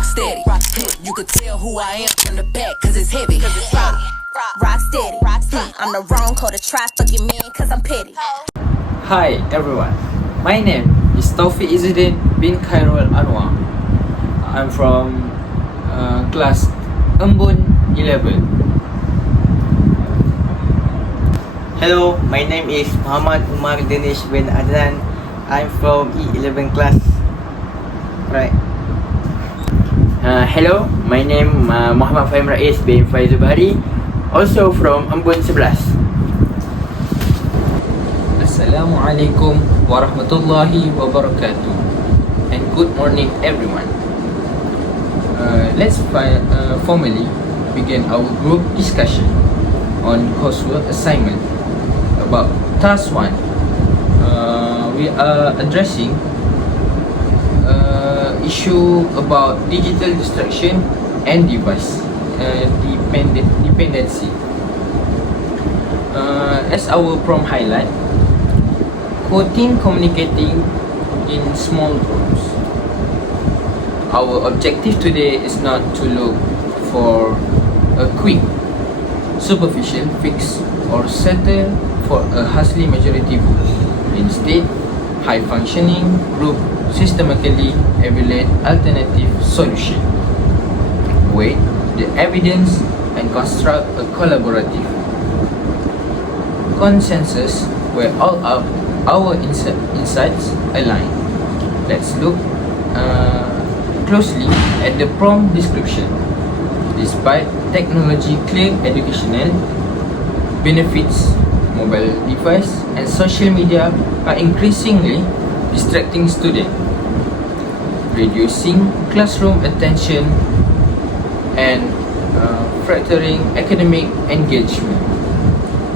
rock steady. You could tell who I am from the back, cause it's heavy. Rock steady. I'm the wrong code to try fucking me cause I'm petty. Hi everyone, my name is Taufiq Izzuddin bin Khairul Anwar. I'm from class Embun 11. Hello, my name is Muhammad Umar Danish bin Adnan. I'm from E11 class. Right. Hello, my name Muhammad Fahim Rais bin Faizul Bahari, also from Embun 11. Assalamualaikum warahmatullahi wabarakatuh, and good morning everyone. Let's formally begin our group discussion on coursework assignment about task 1. We are addressing issue about digital distraction and device dependency. As our prompt highlight, quoting communicating in small groups. Our objective today is not to look for a quick, superficial fix or settle for a hustling majority vote. Instead, high-functioning group systematically evaluate alternative solution, weigh the evidence, and construct a collaborative consensus where all of our insights align. Let's look closely at the prompt description. Despite technology clear educational benefits, mobile device and social media are increasingly distracting students, reducing classroom attention and fracturing academic engagement.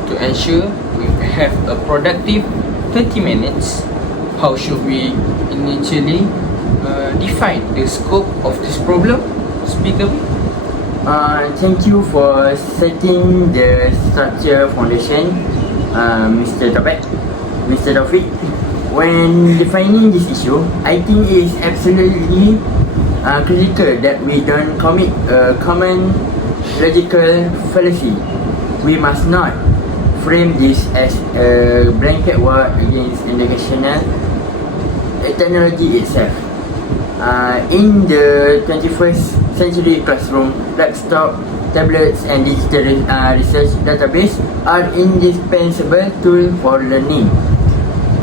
To ensure we have a productive 30 minutes, how should we initially define the scope of this problem? Speaker. Thank you for setting the structure foundation, Mr. Taufiq. When defining this issue, I think it is absolutely critical that we don't commit a common logical fallacy. We must not frame this as a blanket war against educational technology itself. In the 21st century classroom, laptop, tablets and digital research database are indispensable tools for learning.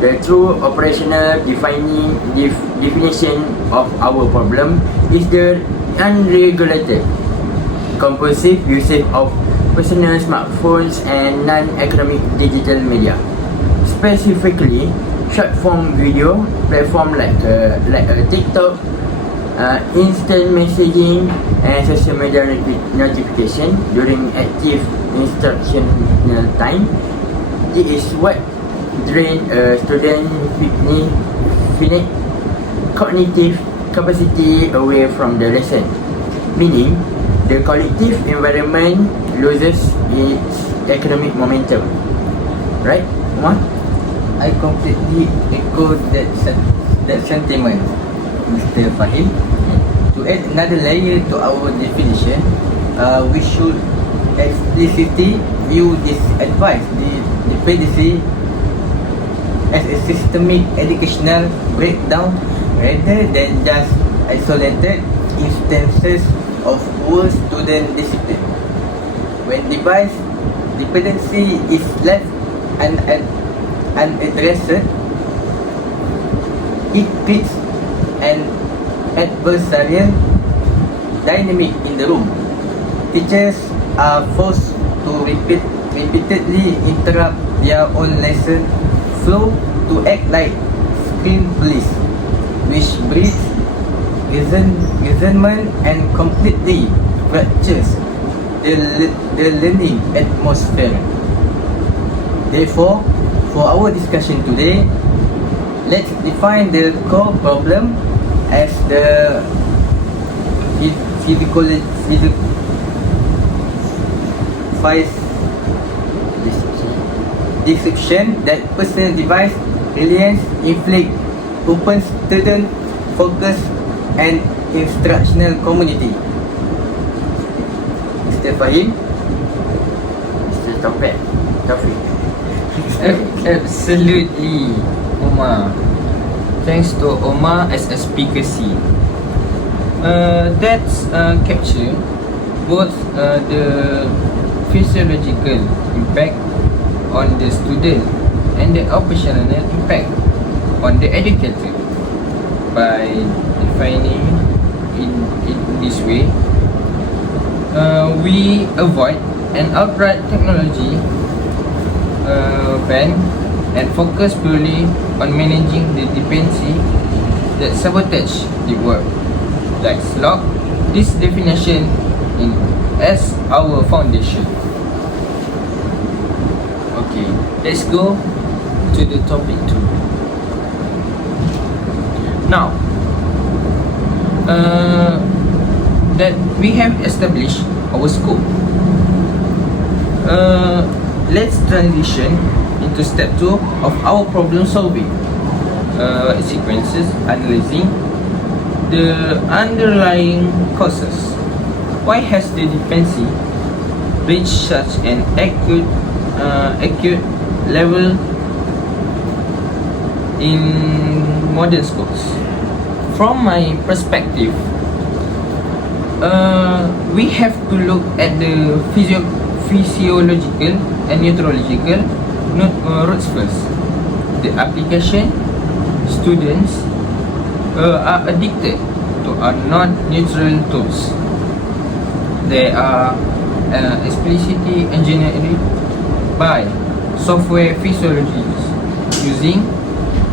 The true operational definition of our problem is the unregulated, compulsive usage of personal smartphones and non-academic digital media. Specifically, short-form video platform like TikTok, instant messaging and social media notification during active instructional time. This is what drain a student finite cognitive capacity away from the lesson, meaning the collective environment loses its academic momentum. Right, Umar? I completely echo that sentiment, Mr. Fahim. To add another layer to our definition, we should explicitly view this advice, the dependency, as a systemic educational breakdown rather than just isolated instances of poor student discipline. When device dependency is left unaddressed, it creates an adversarial dynamic in the room. Teachers are forced to repeatedly interrupt their own lesson flow to act like screen police, which breeds resentment and completely fractures the learning atmosphere. Therefore, for our discussion today, let's define the core problem as the physical deception that personal device reliance inflict open student focus and instructional community. Mr. Fahim? Mr. Taufik. Absolutely, Omar. Thanks to Omar as a speaker C. That's capture both the physiological impact on the student and the operational impact on the educator. By defining in this way, we avoid an outright technology ban and focus purely on managing the dependency that sabotage the work. Let's lock this definition in as our foundation. Okay, let's go to the topic 2. Now, that we have established our scope, let's transition into step 2 of our problem solving sequences, analyzing the underlying causes. Why has the dependency reached such an acute level in modern schools? From my perspective, we have to look at the physiological and neurological roots first. The application students are addicted to are not neutral tools. They are explicitly engineered by software physiologists using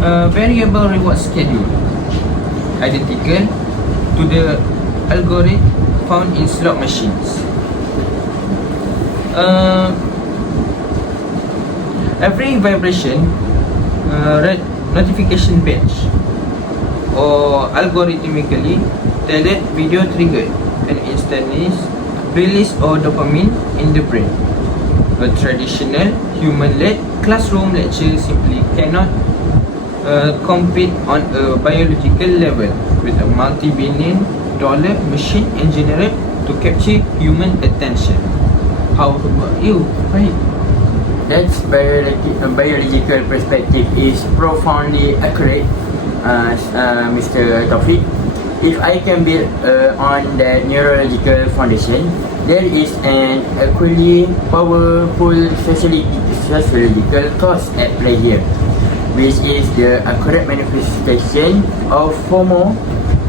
a variable reward schedule identical to the algorithm found in slot machines. Every vibration, notification batch, or algorithmically tailored video triggered an instantaneous release of dopamine in the brain. A traditional human-led classroom lecture simply cannot compete on a biological level with a multi-billion-dollar machine engineered to capture human attention. How about you? Right? That's biological perspective is profoundly accurate, Mr. Taufik. If I can build on that neurological foundation, there is an equally powerful sociological cause at play here, which is the accurate manifestation of FOMO,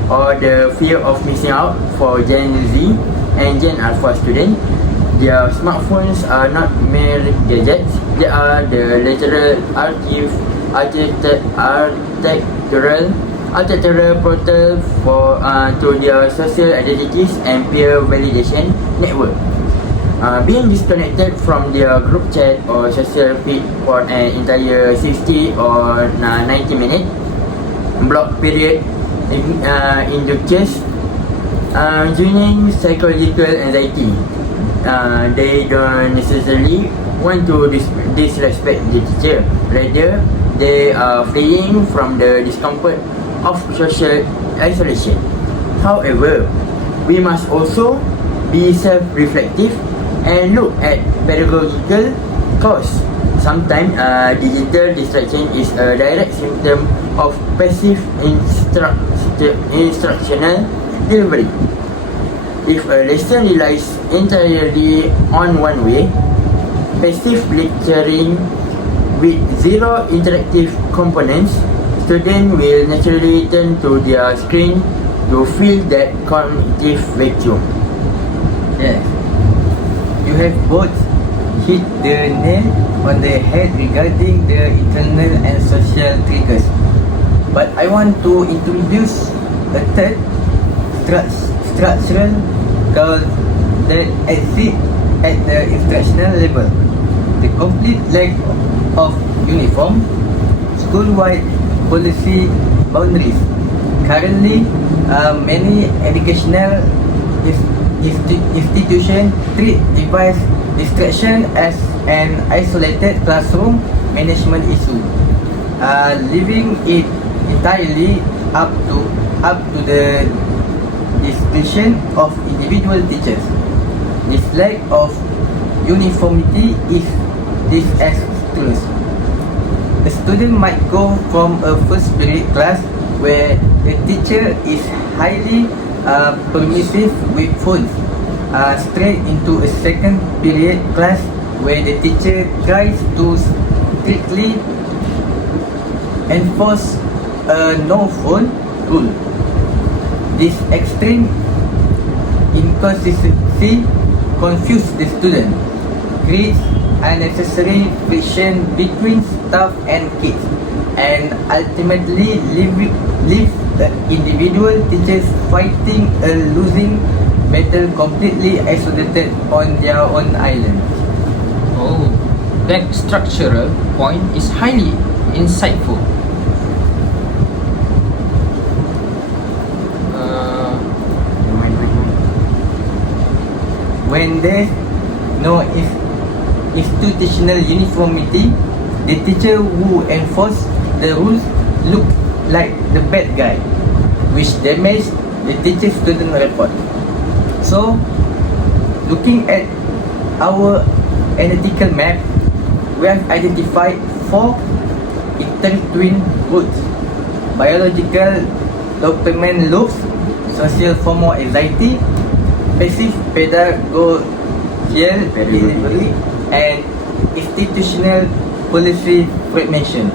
or the fear of missing out for Gen Z and Gen Alpha students. Their smartphones are not mere gadgets, they are the literal architectural portal to their social identities and peer validation network. Being disconnected from their group chat or social feed for an entire 60 or 90-minute block period induces genuine psychological anxiety. They don't necessarily want to disrespect the teacher. Rather, they are fleeing from the discomfort of social isolation. However, we must also be self-reflective and look at pedagogical cause. Sometimes digital distraction is a direct symptom of passive instructional delivery. If a lesson relies entirely on one way, passive lecturing with zero interactive components, students will naturally turn to their screen to fill that cognitive vacuum. Yes, you have both hit the nail on the head regarding the internal and social triggers. But I want to introduce a third structural cause that exists at the instructional level. The complete lack of uniform school-wide policy boundaries. Currently, many educational institutions treat device distraction as an isolated classroom management issue, leaving it entirely up to up to the discretion of individual teachers. This lack of uniformity is disastrous. A student might go from a first period class where the teacher is highly permissive with phones straight into a second period class where the teacher tries to strictly enforce a no phone rule. This extreme inconsistency confuses the student, creates unnecessary friction between staff and kids, and ultimately leaves the individual teachers fighting a losing battle completely isolated on their own island. Oh, that structural point is highly insightful. When there's no institutional uniformity, the teacher who enforces the rules look like the bad guy, which damages the teacher-student rapport. So, looking at our analytical map, we have identified 4 intertwined roots: biological dopamine loops, social FOMO anxiety, passive pedagogical delivery, and institutional policy fragmentation.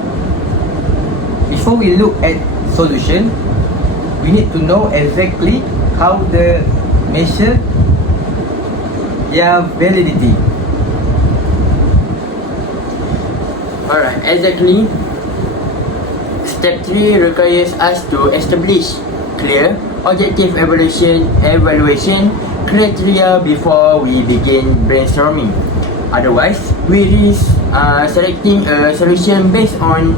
Before we look at solution, we need to know exactly how the measure their validity. Alright, exactly. Step 3 requires us to establish clear, objective evaluation criteria before we begin brainstorming. Otherwise, we risk selecting a solution based on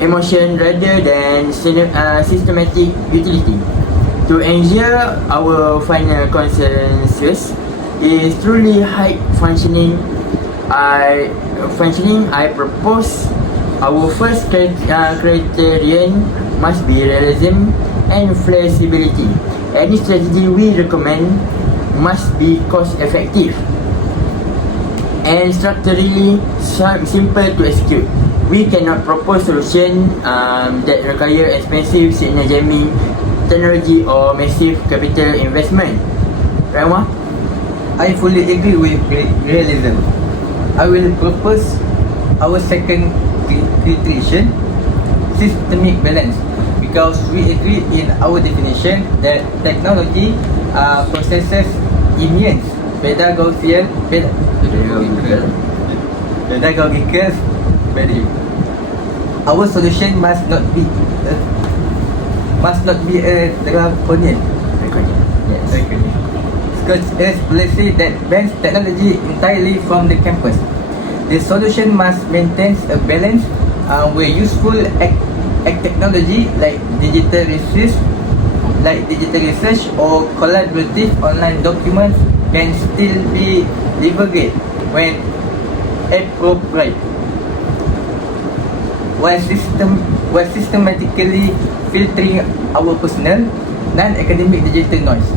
emotion rather than systematic utility. To ensure our final consensus is truly high functioning, I propose our first criterion must be realism and flexibility. Any strategy we recommend must be cost effective and structurally simple to execute. We cannot propose solutions that require expensive signal jamming technology or massive capital investment. Right, Wah? I fully agree with realism. I will propose our second criterion, systemic balance, because we agree in our definition that technology possesses immense pedagogical value. Our solution must not be a draconian. Yes. Scourge policy that bans technology entirely from the campus. The solution must maintain a balance where useful technology like digital research or collaborative online documents can still be leveraged when appropriate, while systematically filtering our personal non-academic digital noise.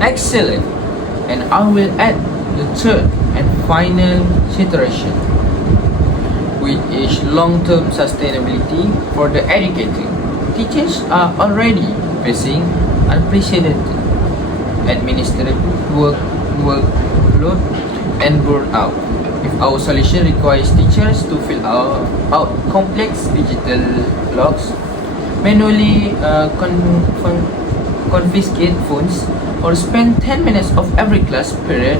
Excellent. And I will add the third and final consideration, which is long-term sustainability for the educator. Teachers are already facing unprecedented administrative workload and burnout. If our solution requires teachers to fill out complex digital logs, manually confiscate phones, or spend 10 minutes of every class period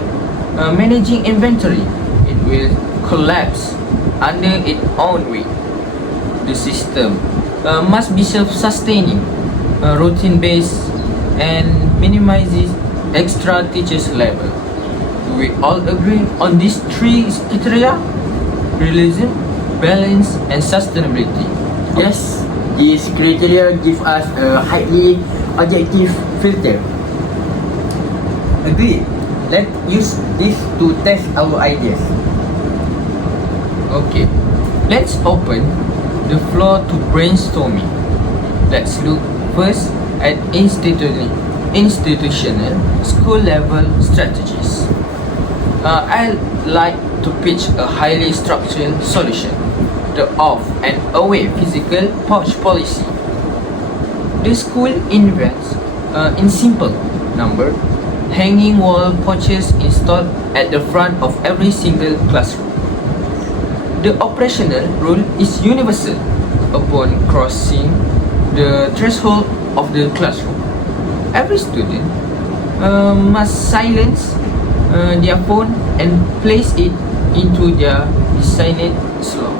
managing inventory, it will collapse under its own weight. The system must be self-sustaining, routine-based, and minimizes extra teachers' labor. Do we all agree on these 3 criteria? Realism, balance, and sustainability. Yes, these criteria give us a highly objective filter. Agreed. Let's use this to test our ideas. Okay, let's open the floor to brainstorming. Let's look First, at institutional school level strategies. I like to pitch a highly structured solution, the off and away physical pouch policy. The school invests in simple number hanging wall pouches installed at the front of every single classroom. The operational rule is universal. Upon crossing the threshold of the classroom, every student must silence their phone and place it into their designated slot.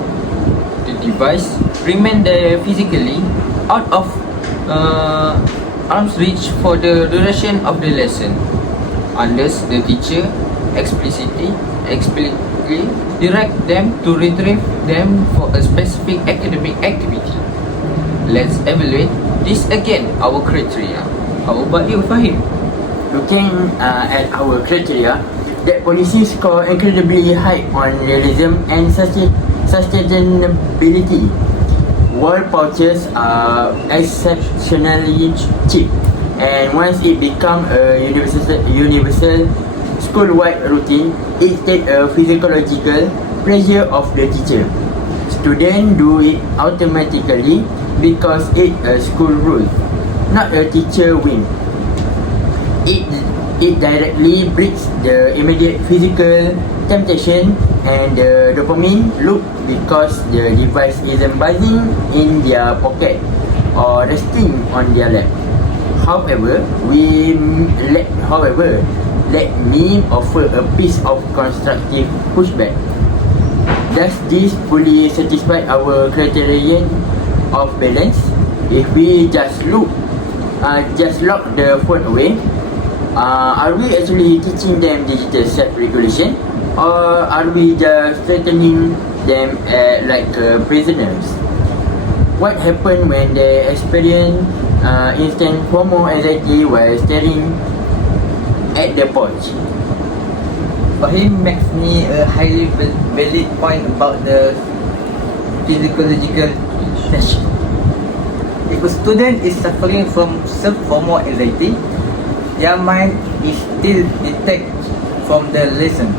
The device remains there physically out of arm's reach for the duration of the lesson, unless the teacher explicitly direct them to retrieve them for a specific academic activity. Let's evaluate this again, our criteria. How about you, Fahim? Looking at our criteria, that policy score incredibly high on realism and sustainability. Wall pouches are exceptionally cheap, and once it becomes a universal school-wide routine, it takes a physiological pressure of the teacher. Students do it automatically because it's a school rule, not a teacher whim. It directly breaks the immediate physical temptation and the dopamine loop because the device isn't buzzing in their pocket or resting on their lap. However, let me offer a piece of constructive pushback. Does this fully satisfy our criterion of balance? If we just lock the phone away, are we actually teaching them digital self-regulation, or are we just threatening them like prisoners? What happens when they experience instant FOMO anxiety while staring at the pouch? Fahim makes me a highly valid point about the physiological tension. If a student is suffering from self-FOMO anxiety, their mind is still detached from the lesson,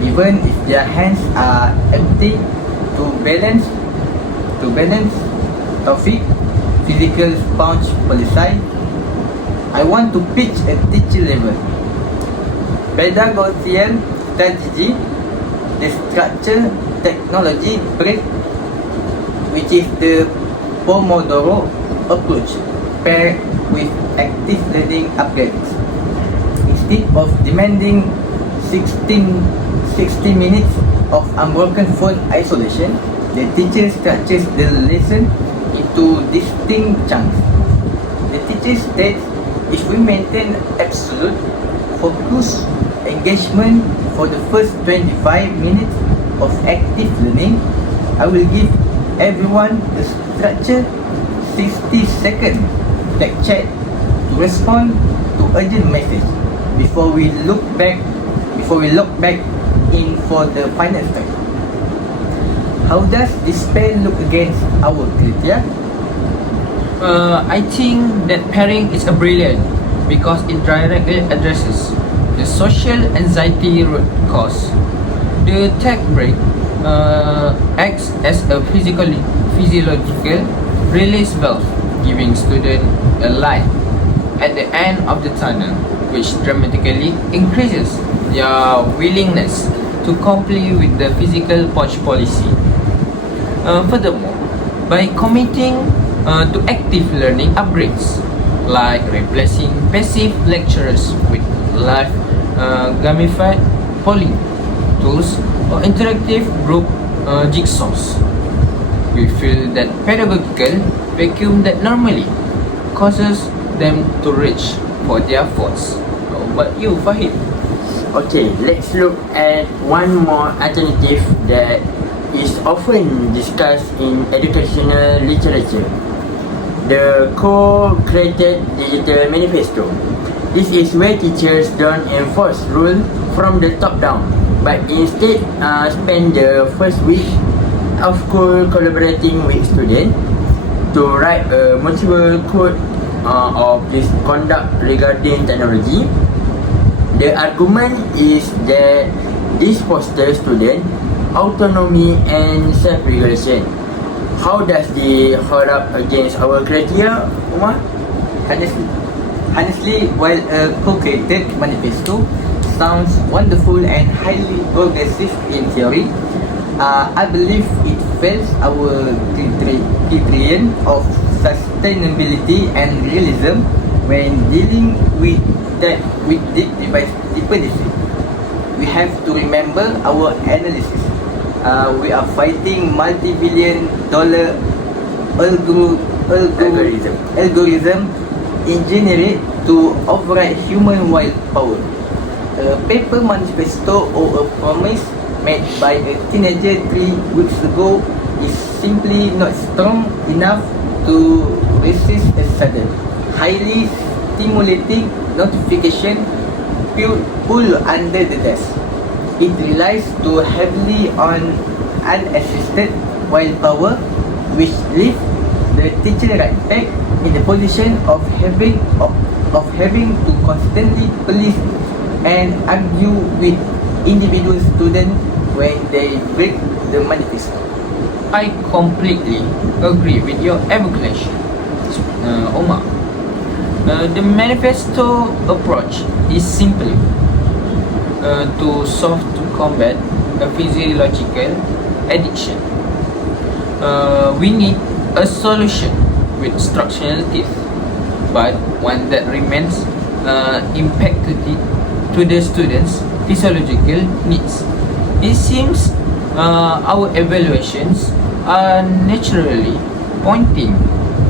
even if their hands are empty. To balance Taufik physical punch policy, I want to pitch a teacher level pedagogical strategy, the structure technology break, which is the Pomodoro approach paired with active learning upgrades. Instead of demanding 60 minutes of unbroken phone isolation, the teacher structures the lesson into distinct chunks. The teacher states, if we maintain absolute focus engagement for the first 25 minutes of active learning, I will give everyone the structured 60-second tech chat to respond to urgent message before we log back in for the final step. How does this pair look against our criteria? I think that pairing is a brilliant because it directly addresses the social anxiety root cause. The tech break acts as a physiological release valve, giving students a light at the end of the tunnel, which dramatically increases their willingness to comply with the physical pouch policy. Furthermore, by committing to active learning upgrades, like replacing passive lecturers with live gamified polling tools or interactive group jigsaws, we feel that pedagogical vacuum that normally causes them to reach for their phones. How about you, Fahim? Okay, let's look at one more alternative that is often discussed in educational literature: the co-created digital manifesto. This is where teachers don't enforce rules from the top down, but instead spend the first week of collaborating with students to write a multiple code of this conduct regarding technology. The argument is that this fosters student autonomy and self-regulation. How does the hold up against our criteria, Umar? Honestly, while a co-created manifesto sounds wonderful and highly progressive in theory, I believe it fails our criterion of sustainability and realism when dealing with deep dependency. We have to remember our analysis. We are fighting multi-billion dollar algorithm engineered to override human willpower. A paper manifesto or a promise made by a teenager 3 weeks ago is simply not strong enough to resist a sudden, highly stimulating notification pull under the desk. It relies too heavily on unassisted willpower, which leaves the teacher right back in the position of having to constantly police and argue with individual students when they break the manifesto. I completely agree with your evaluation, Omar. The manifesto approach is simply to combat a physiological addiction. We need a solution with structural teeth, but one that remains impacted to the students' physiological needs. It seems our evaluations are naturally pointing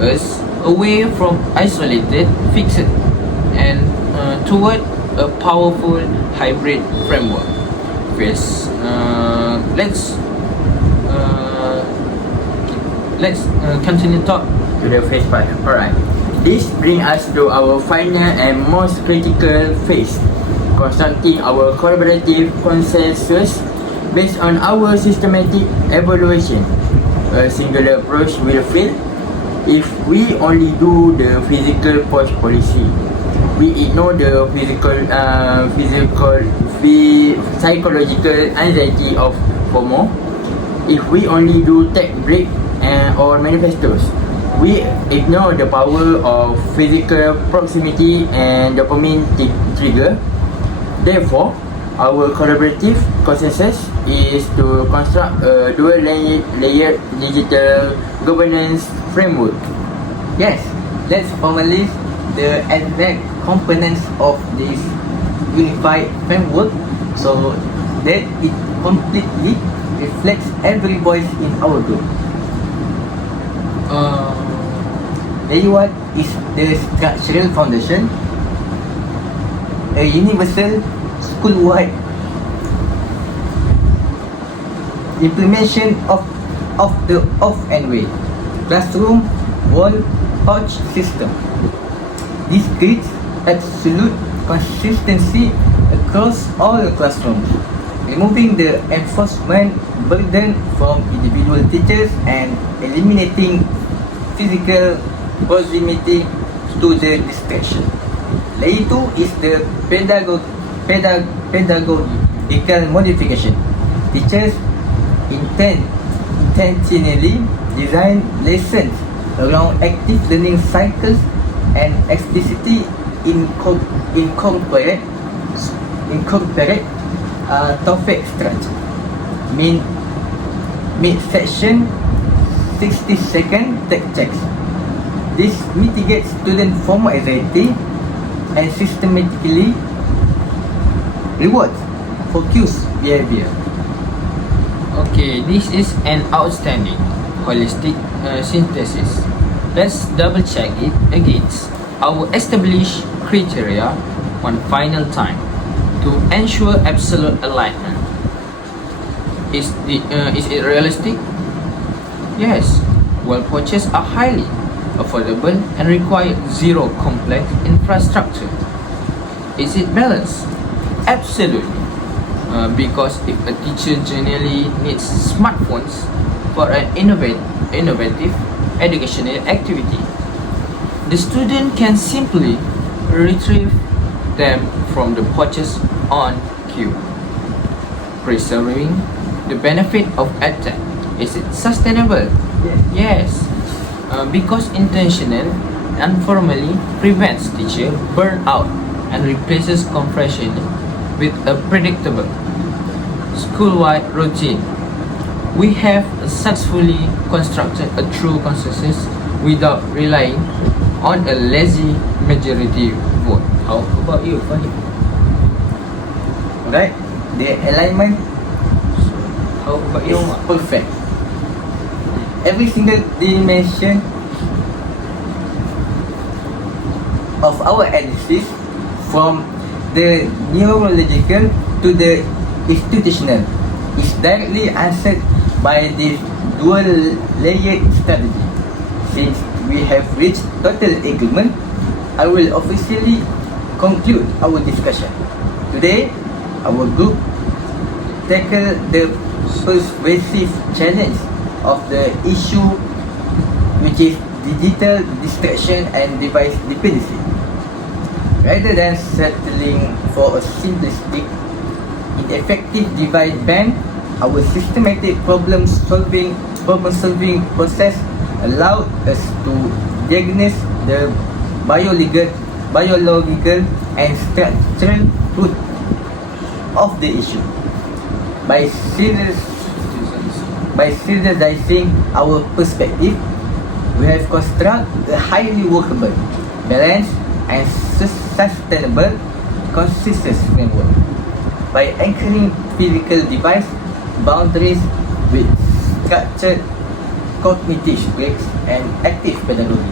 us away from isolated fixed and toward a powerful hybrid framework. Yes, let's continue talk. To the phase part. Alright. This brings us to our final and most critical phase, constructing our collaborative consensus based on our systematic evaluation. A singular approach will fail if we only do the physical policy. We ignore the psychological anxiety of FOMO. If we only do tech break or manifestos, we ignore the power of physical proximity and dopamine trigger. Therefore, our collaborative consensus is to construct a dual-layered digital governance framework. Yes, let's formalize the exact components of this unified framework so that it completely reflects every voice in our group. Layer 1 is the structural foundation, a universal school-wide implementation of the off and way classroom wall pouch system. This creates absolute consistency across all classrooms, removing the enforcement burden from individual teachers and eliminating physical proximity to the distraction. Layer 2 is the pedagogical modification. Teachers intentionally design lessons around active learning cycles and explicitly incorporate topic structure. Mid-section 60-second tech checks. This mitigates student FOMO anxiety and systematically rewards focused behavior. Okay, this is an outstanding holistic synthesis. Let's double check it against our established criteria one final time to ensure absolute alignment. Is it realistic? Yes. Well, pouches are highly affordable and require zero complex infrastructure. Is it balanced? Absolutely. Because if a teacher generally needs smartphones for an innovative educational activity, The student can simply retrieve them from the pouches on cue. Preserving the benefit of EdTech. Is it sustainable? Yes. Because intentional and formally prevents teacher burnout and replaces compression with a predictable school-wide routine. We have successfully constructed a true consensus without relying on a lazy majority vote. How about you, Fahim? Right? The alignment How about you, is Mak? perfect. Every single dimension of our analysis, from the neurological to the institutional, is directly answered by this dual layered strategy. Since we have reached total agreement, I will officially conclude our discussion. Today, our group tackle the pervasive challenge of the issue, which is digital distraction and device dependency. Rather than settling for a simplistic, ineffective device ban, our systematic problem-solving process allowed us to diagnose the biological and structural root of the issue. By serializing our perspective, we have constructed a highly workable, balanced, and sustainable consensus framework. By anchoring physical device boundaries with structured cognitive breaks and active pedagogy,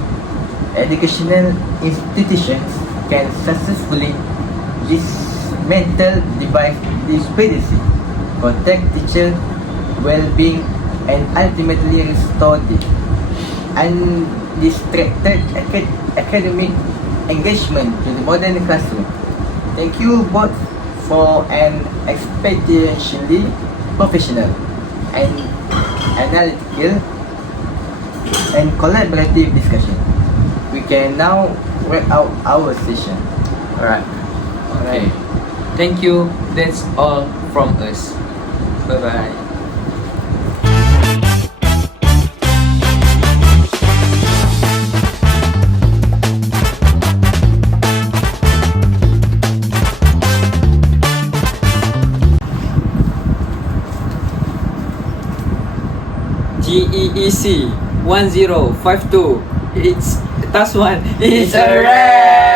educational institutions can successfully dismantle device dependency, protect teacher well-being, and ultimately restore the undistracted academic engagement to the modern classroom. Thank you both for an expeditionally professional and analytical and collaborative discussion. We can now wrap out our session. Alright. Okay. Thank you. That's all from us. Bye bye. GEEC 1052. It's task 1. It's a wrap.